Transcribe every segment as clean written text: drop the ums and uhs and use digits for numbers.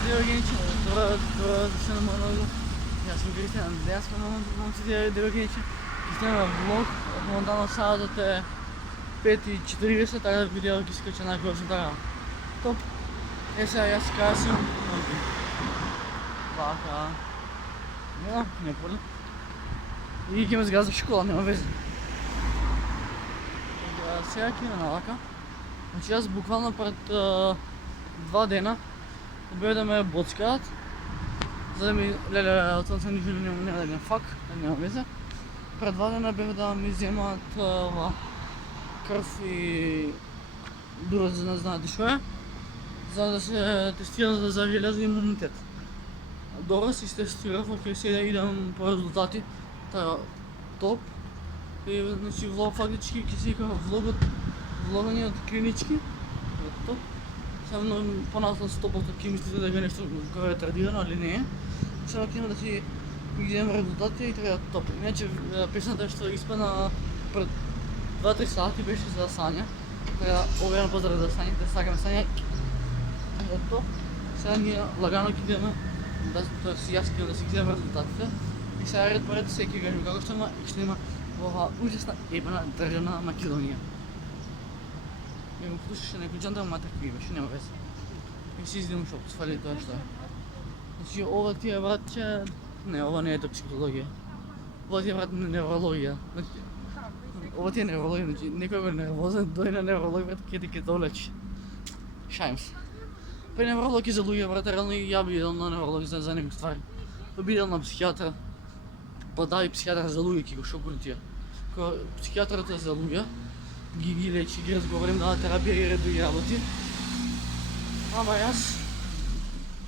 Дилогенче, това да се намаля. Аз съм Кристиан, днес момците Дилогенче. Кристиан в влог, в Монтана садът е 5:40, така видео ги скача на гласна така. Топ. Сега аз казвам. Баха. Не поля. И ги ме сгаза в школа, няма везе. Сега кина на лака. Значи аз буквално пред 2 дена обеда да ме боцкат, за да ми леле от съм нищо няма да ми фак, няма везе. Пред 2 дена бях да ми вземат кръв и друго, за да не знаете що е, за да се тестирам за железен имунитет. Добре си тестирах, окей, сега идам по резултати. Та топ. И значи влог фактически кисика влога ни от клинички. Топ. Само по-насно 100% мислите да е нещо, което е традирано, или не е. Сега кинем да си видим резултатите и трябва топ. Иначе песната ще изпъна пред 2-3 сати беше за Саня. Така уверен поздрав за Саня, да слагаме Саня. Ето. Сега ние лагано кидаме, т.е. аз кидам да си вземем резултатите. И сега ред поред всеки кажем kako ще има в ужасна ебана държавна Македония. И го послушаше някой джандър, ама такви беше, няма везе. И си издим шоп, свали това що е. Значи ова тия братче... Не, ова не е токсикология. Ова тия брат неврология. Ова тия неврология, значи некој го нервозен, дој на невролог, брат, ке ти долечи. Шајм се. Па невролог е за луѓе, брат, реално и ја би идел на невролог за некои ствари. Па би идел на психијатар. Па да, и психијатар за луѓе ки го шокури тия. Кога психијатарът е за луѓе, ги лечи, ги разговорим, дава терапија и ред други работи. Ама јас...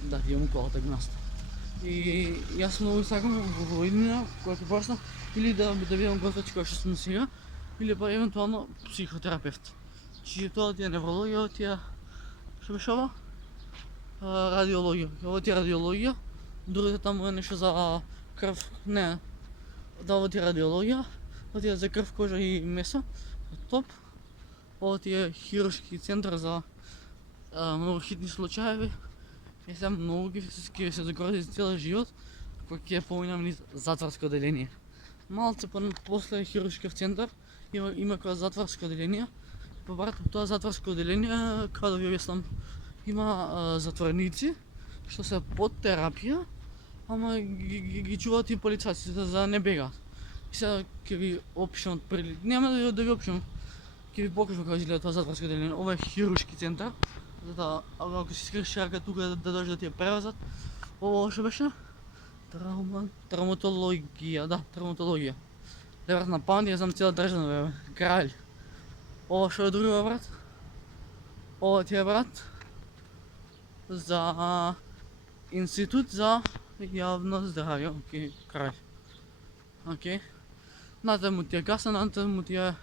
Да, имам колата гнаста. И јас многу сакам во иднина, кога ќе почнам, или да видам готвачи која што сум сега, или па евентуално психотерапевт. Чи тоа ти е неврологија, тие... Што беше ова? Радиологија. Ова ти е радиологија, другите таму е нешто за крв, не. Да, ова ти е радиологија, ова ти е за крв, кожа и месо. Топ. Ова ти е хируршки центар за многу хитни случаеви. И сега многу ги се загрози за цел живот, кога ќе поминам низ затворско оделение. Малце после хируршкиот центар има која затворско оделение. Па брат, тоа затворско оделение, како да ви објаснам, има затворници што се под терапија, ама ги чуваат и полицајците за да не бегаат. И сега ќе ви опишам од прилик. Нема да ви опишам. Ќе ви покажам како изгледа тоа затворско оделение. Ова е хируршки центар. За да, ако си скриеш рака тука да дойде да ти ја превазат. Ова што беше? Травматологија, да, травматологија. Леврат на памет, ја знам цела држава, бе, кралј. Ова што е друго, брат? Ова ти е, брат, за Институт за јавно здравје, окей, крај. Окей. Натаму ти е каса, натаму ти е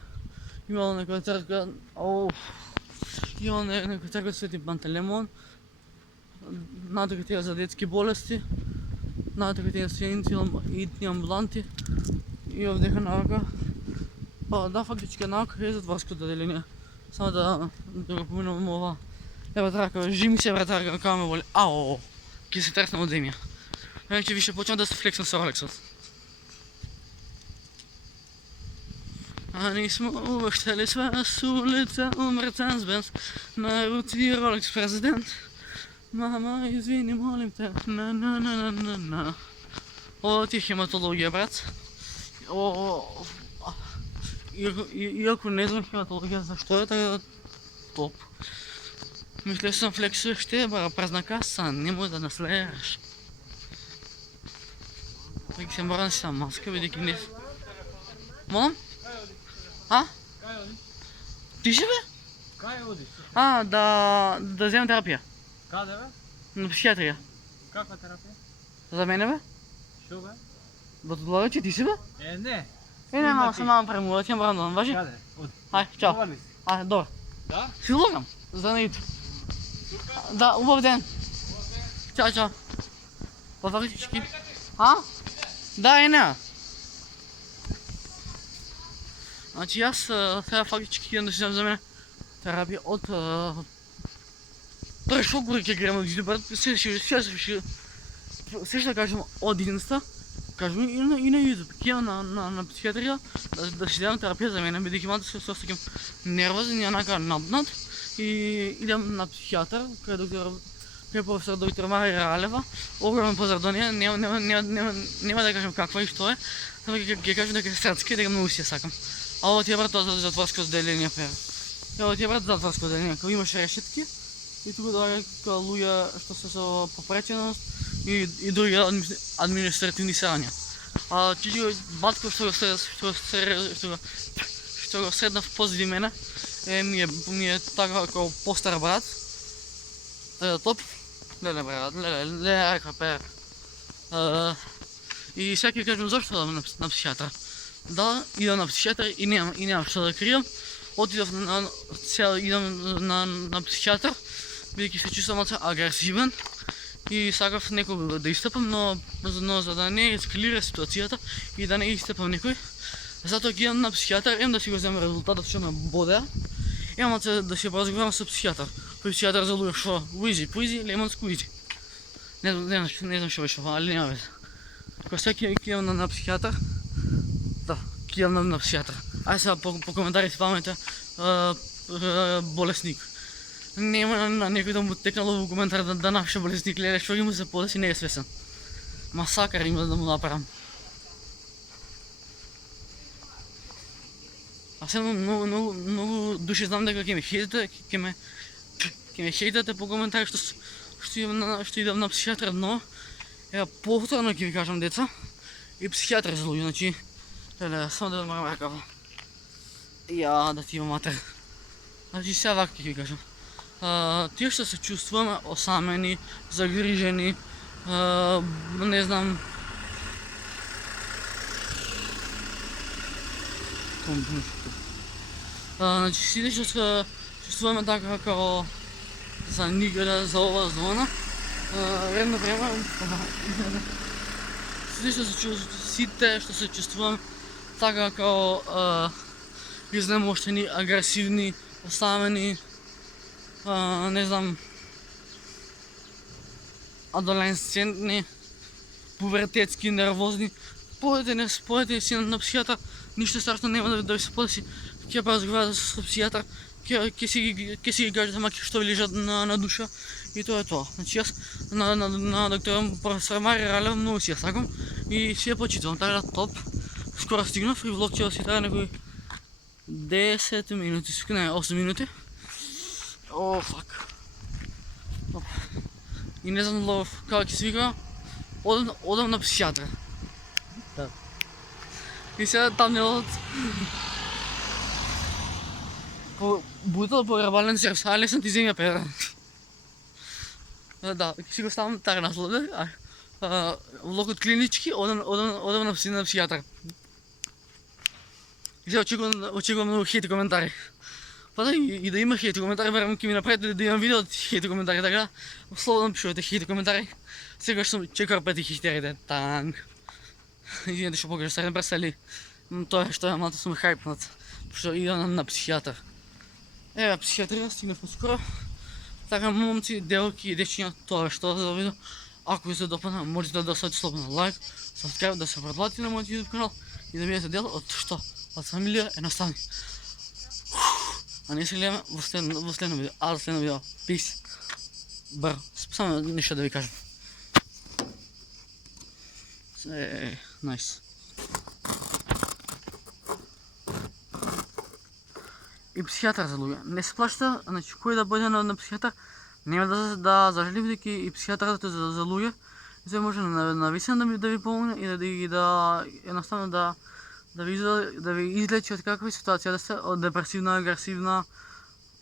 имало некоја црква, имало некоја црква Свети Пантелеймон, натака ти е за детски болести, натака ти е сиеници амбуланти и овдека наука. Па да, фактички наука е затворското оделение. Само да го поминам ова. Ева трака, жими се брат, трака, као ме боли. Ао, ке се треснам од земја. Веќе више почнам да се флексам со Ролексот. А нисмо уврштели све с улица Мерцедес-Бенц, на руци Ролекс президент. Мама, извини, молим те, на. Ова ти е хематологија, брат. Иако не знам хематологија зашто е, така топ. Мисле сам флексуваш ще, бара празна каса, немој да наследаш. Веќе се мора да си сам маска, бидејќи не... Молам? А? Кај одиш? Ти си бе? Кај одиш? Да земам терапија. Каде бе? На психијатрија. Каква терапија? За мене бе? Шо бе? Батодлага че ти си бе? Не. Не, мама, сам мама премува, ти морам да важи? Каде? Ај, чао. Ова ли си? Добро. Да? Си логам, за најуто. Да, убав ден. Чао. Па фактички. А? Да, не. Значи јас сега фактички идам да си вземам за мене терапија од Пройшов горки грема, тепер все ще кажемо от единства, кажем и на YouTube. Кия на психиатрия, да си дадам терапия за мен, бидейки малко с таким нервозен и еднака напнат. И идем на психиатър, където професор доктор Мария Ралева. Огромен поздрав до нея, няма да кажем какво и що е, само ќе кажем дека е сръцки и дека много си я сакам. А ovo ti je brат za zatvorsko oddelение пера. Evo ti je brat zatvorsko oddelение, kao imaš rešetke i тук доаѓа луѓе што се со попреченост и други административни сарања. А ти батко што го среднав позади мене, ми е така како постар брат. Топ. Леле брат, леле река пер. И сега ќе кажем зашто да на психиатра. Да, идам на психиатър и нямам што да крием. Отидов на психиатър, бидейки се чувствам малце агресивен и сакав некој да изстъпам, но за да не ескалира ситуацијата и да не изстъпам некој, затоа ќе идам на психиатър, да си го земам резултатот што ме бодеа, малце да си поразговарам со психиатър. Кој психиатър за луѓе што уизи, пуизи, лемон скуизи. Не знам што беше, али нема вeze. Кога сега ќе идам на психиатър, да, ќе идам на психиатър. Ајде сега по коментарите памете болесник. Нема на некој да му текнало во коментар да напише болесник, леле што ги му се подеси, не е свесен. Масакар има да му направам. А сега многу души знам дека ќе ме хейтате, ќе ме хейтате по коментари што идам на психиатар, но повторно ќе ви кажам деца, и психиатар за луѓе, значи леле, само да морам ракава. Да ти има матер. Значи сега вака ќе ви кажам. Тие што се чувствуваме осамени, загрижени, не знам... Значи сите што се чувствуваме така како за никаде, за ова, за она, редно време... Сите што се чувствуваме така како изнемоштени, агресивни, осамени, не знам, адолесцентни, пубертетски, нервозни. Појдете си на психиатар, ништо страшно нема да ви се подеси. Ќе поразговарате со психиатар, ќе си ги кажете маки што ви лежат на душа и тоа е тоа. Значи јас на доктор професор Мария Ралева многу си ја сакам и си ја почитувам, така да топ. Скоро стигнав и влог ќе си трае некои 10 минути, не, 8 минути. О, фак. И не знам како ќе се вика, одам на психиатра. Да. И сега тамнелот бутал по вербален сервис, али сам ти земја пера. Да, ќе си го ставам така наслове. Влогот клинички, одам на психиатар. И сега очекувам много хейти коментари. Па да, и да има хейти коментари, верам ќе ми направите да имам видео од хейти коментари, така слободно пишувате хейти коментари. Сега што сум чекар пети хейтерите, танк. Извинете што покажа среден прес, али тоа што ја малко сум хајпнат, што идам на психиатар. Психиатрија стигнавме скоро. Така, момци, девојки и дечиња, тоа што за видео. Ако ви се допадна, можете да оставите слободно лайк, сабскрайб, да се претплатите на мојот YouTube канал и да бидете дел од што? Од фамилија едноставни. А ние се гледаме во следно видео. До следно видео. Peace. Бр. Само нешто да ви кажам. Найс. И психиатар за луѓе. Не се плашта, значи кој да дојде на психиатар, нема да зажали, бидејќи и психиатарот е за луѓе. И се може навистина да ви помогне и да едноставно да ви излечи од каква ситуација да сте, од депресивна, агресивна,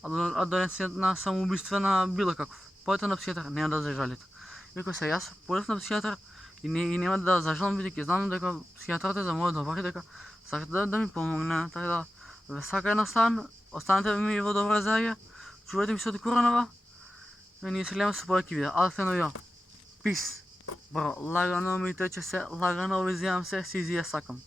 адолесцентна, самоубиствена, било каков. Појдете на психиатар, нема да зажалите. Иако се јас појдов на психиатар и нема да зажалам, бидејќи знам дека психиатарот е за мојот добар и дека сакате да ми помогне, така да ве сака едноставно, останете ми во добра здравје, чувајте ми се од коронава и ние се гледаме со повеќе видеа. До следно видео. Peace. Бро, лагано ми тече се, лагано визијам се, си ја сакам.